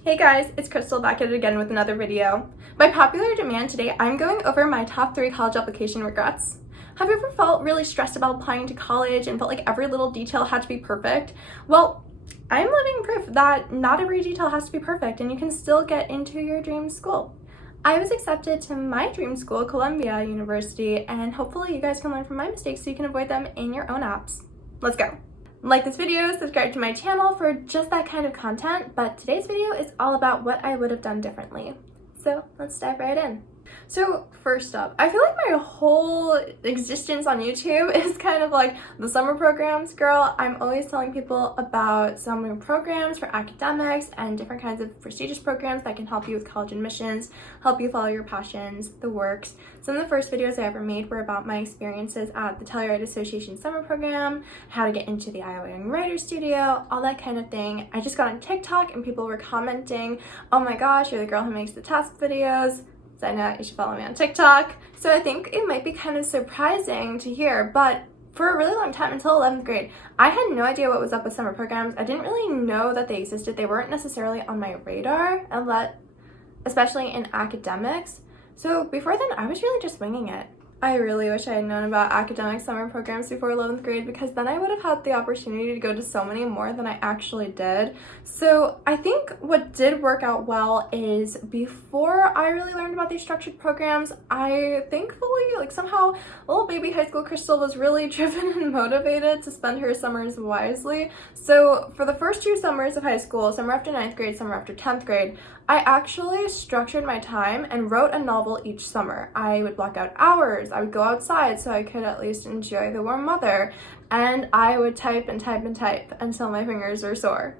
Hey guys, it's Krystle back at it again with another video. By popular demand today, I'm going over my top 3 college application regrets. Have you ever felt really stressed about applying to college and felt like every little detail had to be perfect? Well, I'm living proof that not every detail has to be perfect and you can still get into your dream school. I was accepted to my dream school, Columbia University, and hopefully you guys can learn from my mistakes so you can avoid them in your own apps. Let's go. Like this video, subscribe to my channel for just that kind of content, but today's video is all about what I would have done differently. So let's dive right in. So first up, I feel like my whole existence on YouTube is kind of like the summer programs girl. I'm always telling people about summer programs for academics and different kinds of prestigious programs that can help you with college admissions, help you follow your passions, the works. Some of the first videos I ever made were about my experiences at the Telluride Association summer program, how to get into the Iowa Young Writers Studio, all that kind of thing. I just got on TikTok and people were commenting, oh my gosh, you're the girl who makes the task videos. I know you should follow me on TikTok. So I think it might be kind of surprising to hear, but for a really long time, until 11th grade, I had no idea what was up with summer programs. I didn't really know that they existed. They weren't necessarily on my radar, especially in academics. So before then, I was really just winging it. I really wish I had known about academic summer programs before 11th grade because then I would have had the opportunity to go to so many more than I actually did. So I think what did work out well is before I really learned about these structured programs, I thankfully, somehow little baby high school Krystle was really driven and motivated to spend her summers wisely. So for the first 2 summers of high school, summer after 9th grade, summer after 10th grade, I actually structured my time and wrote a novel each summer. I would block out hours. I would go outside so I could at least enjoy the warm weather, and I would type and type and type until my fingers were sore.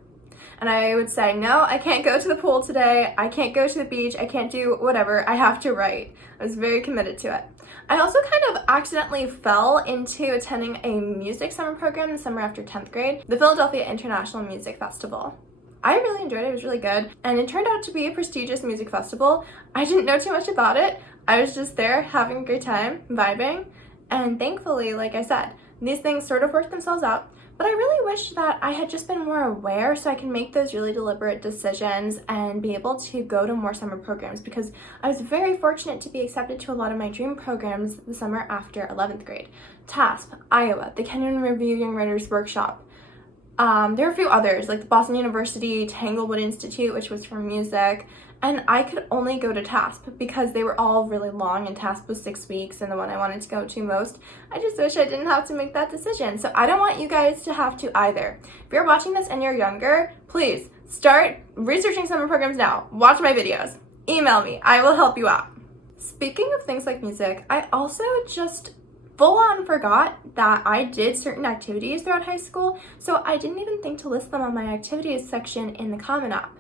And I would say, no, I can't go to the pool today. I can't go to the beach. I can't do whatever. I have to write. I was very committed to it. I also kind of accidentally fell into attending a music summer program the summer after 10th grade, the Philadelphia International Music Festival. I really enjoyed it. It was really good. And it turned out to be a prestigious music festival. I didn't know too much about it. I was just there having a great time, vibing. And thankfully, like I said, these things sort of worked themselves out. But I really wish that I had just been more aware so I can make those really deliberate decisions and be able to go to more summer programs, because I was very fortunate to be accepted to a lot of my dream programs the summer after 11th grade. TASP, Iowa, the Kenyon Review Young Writers Workshop. There are a few others, like the Boston University Tanglewood Institute, which was for music, and I could only go to TASP because they were all really long, and TASP was 6 weeks, and the one I wanted to go to most. I just wish I didn't have to make that decision, so I don't want you guys to have to either. If you're watching this and you're younger, please start researching summer programs now. Watch my videos. Email me. I will help you out. Speaking of things like music, I also just full-on forgot that I did certain activities throughout high school, so I didn't even think to list them on my activities section in the Common App.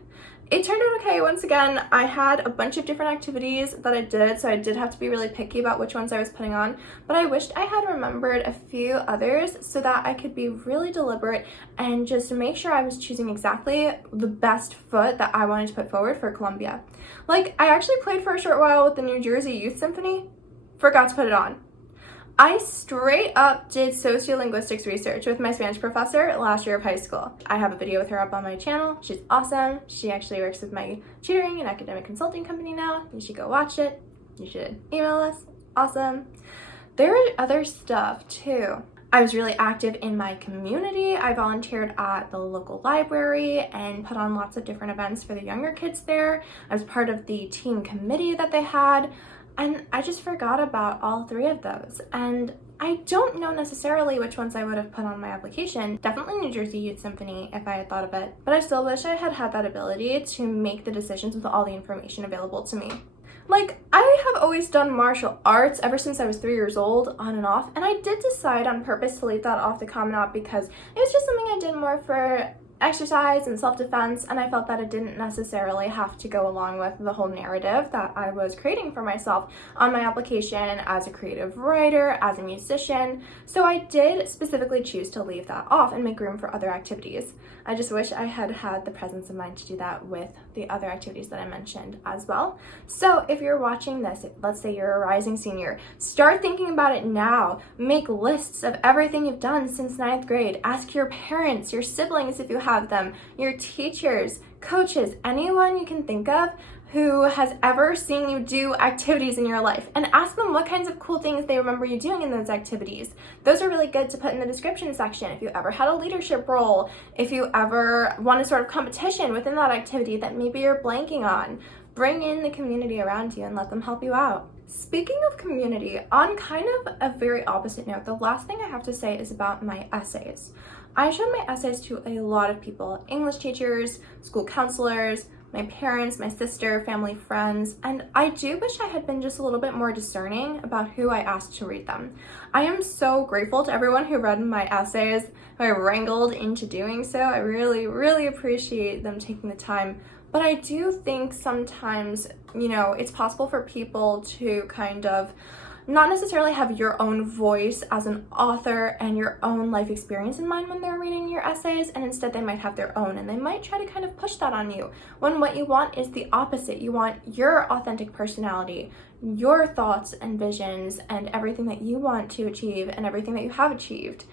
It turned out okay. Once again, I had a bunch of different activities that I did, so I did have to be really picky about which ones I was putting on, but I wished I had remembered a few others so that I could be really deliberate and just make sure I was choosing exactly the best foot that I wanted to put forward for Columbia. Like, I actually played for a short while with the New Jersey Youth Symphony, forgot to put it on. I straight up did sociolinguistics research with my Spanish professor last year of high school. I have a video with her up on my channel. She's awesome. She actually works with my tutoring and academic consulting company now. You should go watch it. You should email us. Awesome. There are other stuff too. I was really active in my community. I volunteered at the local library and put on lots of different events for the younger kids there. I was part of the team committee that they had. And I just forgot about all 3 of those. And I don't know necessarily which ones I would have put on my application. Definitely New Jersey Youth Symphony if I had thought of it. But I still wish I had had that ability to make the decisions with all the information available to me. Like, I have always done martial arts ever since I was 3 years old, on and off. And I did decide on purpose to leave that off the Common App because it was just something I did more for exercise and self-defense, and I felt that it didn't necessarily have to go along with the whole narrative that I was creating for myself on my application as a creative writer, as a musician. So I did specifically choose to leave that off and make room for other activities. I just wish I had had the presence of mind to do that with the other activities that I mentioned as well. So if you're watching this, let's say you're a rising senior, start thinking about it now. Make lists of everything you've done since 9th grade. Ask your parents, your siblings if you have have them, your teachers, coaches, anyone you can think of who has ever seen you do activities in your life, and ask them what kinds of cool things they remember you doing in those activities. Those are really good to put in the description section. If you ever had a leadership role, if you ever won a sort of competition within that activity that maybe you're blanking on, bring in the community around you and let them help you out. Speaking of community, on kind of a very opposite note, the last thing I have to say is about my essays. I showed my essays to a lot of people, English teachers, school counselors, my parents, my sister, family, friends, and I do wish I had been just a little bit more discerning about who I asked to read them. I am so grateful to everyone who read my essays, who I wrangled into doing so. I really, really appreciate them taking the time. But I do think sometimes, it's possible for people to kind of not necessarily have your own voice as an author and your own life experience in mind when they're reading your essays, and instead they might have their own, and they might try to kind of push that on you, when what you want is the opposite. You want your authentic personality, your thoughts and visions, and everything that you want to achieve and everything that you have achieved.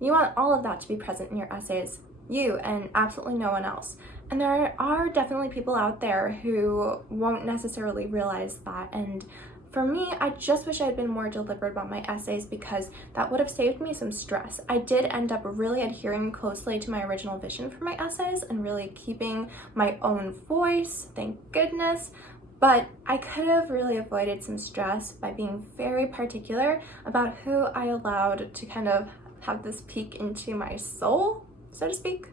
You want all of that to be present in your essays, you and absolutely no one else. And there are definitely people out there who won't necessarily realize that, and for me, I just wish I had been more deliberate about my essays, because that would have saved me some stress. I did end up really adhering closely to my original vision for my essays and really keeping my own voice, thank goodness, but I could have really avoided some stress by being very particular about who I allowed to kind of have this peek into my soul, so to speak.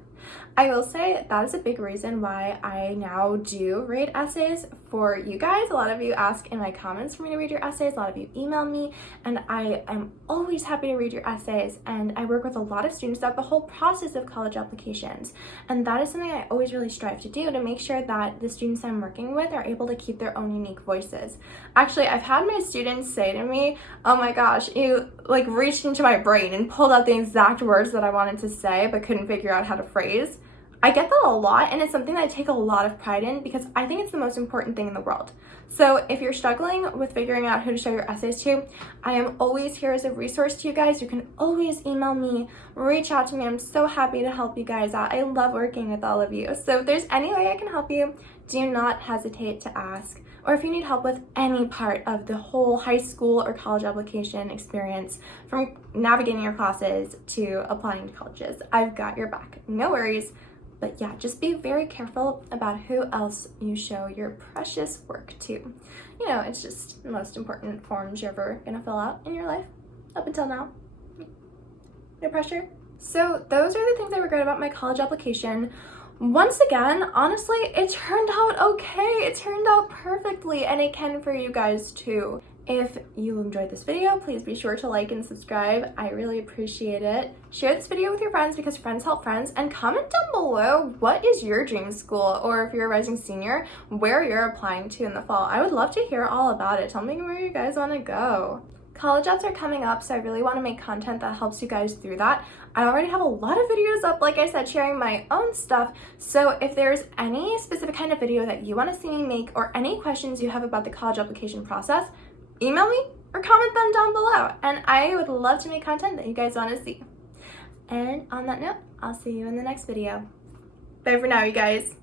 I will say that is a big reason why I now do read essays for you guys. A lot of you ask in my comments for me to read your essays, a lot of you email me, and I am always happy to read your essays, and I work with a lot of students throughout the whole process of college applications, and that is something I always really strive to do, to make sure that the students I'm working with are able to keep their own unique voices. Actually, I've had my students say to me, oh my gosh, you reached into my brain and pulled out the exact words that I wanted to say but couldn't figure out how to phrase. I get that a lot, and it's something that I take a lot of pride in, because I think it's the most important thing in the world. So if you're struggling with figuring out who to show your essays to, I am always here as a resource to you guys. You can always email me, reach out to me. I'm so happy to help you guys out. I love working with all of you. So if there's any way I can help you, do not hesitate to ask. Or if you need help with any part of the whole high school or college application experience, from navigating your classes to applying to colleges, I've got your back. No worries. But yeah, just be very careful about who else you show your precious work to. It's just the most important forms you're ever gonna fill out in your life, up until now. No pressure. So those are the things I regret about my college application. Once again, honestly, it turned out okay. It turned out perfectly, and it can for you guys too. If you enjoyed this video, please be sure to like and subscribe. I really appreciate it. Share this video with your friends, because friends help friends, and comment down below what is your dream school, or if you're a rising senior, where you're applying to in the fall. I would love to hear all about it. Tell me where you guys want to go. College apps are coming up, so I really want to make content that helps you guys through that. I already have a lot of videos up, like I said, sharing my own stuff. So if there's any specific kind of video that you want to see me make, or any questions you have about the college application process, email me or comment them down below, and I would love to make content that you guys want to see. And on that note, I'll see you in the next video. Bye for now, you guys.